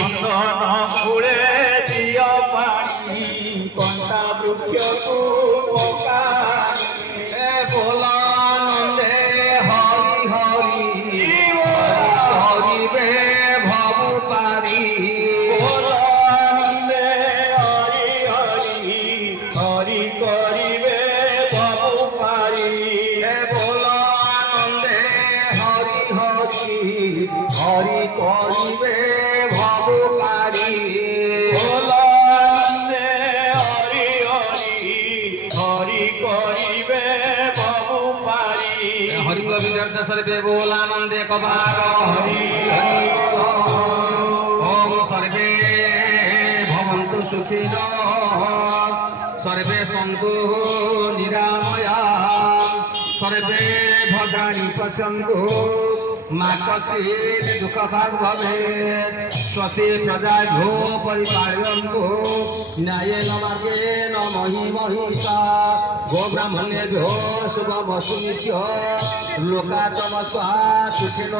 ଚନ୍ଦନ କୂଳେ ଦିଅ ପାଣି କଣ୍ଟା ବୃକ୍ଷକୁ ପକାଣି ବୋଲା ନନ୍ଦେ ହରି ହରି କରିବେ ଭବୁ ପାରି ବୋଲାନନ୍ଦେ ହରି ହରି ହରି କରିବେ ଭବୁ ପାରି ବୋଲା ନନ୍ଦେ ହରି ହରି ହରି କରିବେ ଭବୁ ପାରି ବୋଲାନନ୍ଦେ ହରି ହରି ହରି କରିବେ ଭବୁ ପାରି হরিঙ্গ বিজয় সর্বে বোলানন্দে কবার হরি ওম সর্বে ভবন্তু সুখিন সর্বে সন্তু নিরাময়া সর্বে ভদ্রাণি পশ্যন্তু মা কচিৎ দুঃখ ভাগ ভবেৎ স্বস্তি প্রজাভ্যো পরিপালয়ন্তু ন্যায়েন মার্গেণ মহি মহিষা গোব্রাহ্মণেভ্যো শুভমস্তু নিত্যং লোকা সমস্তা সুখিনো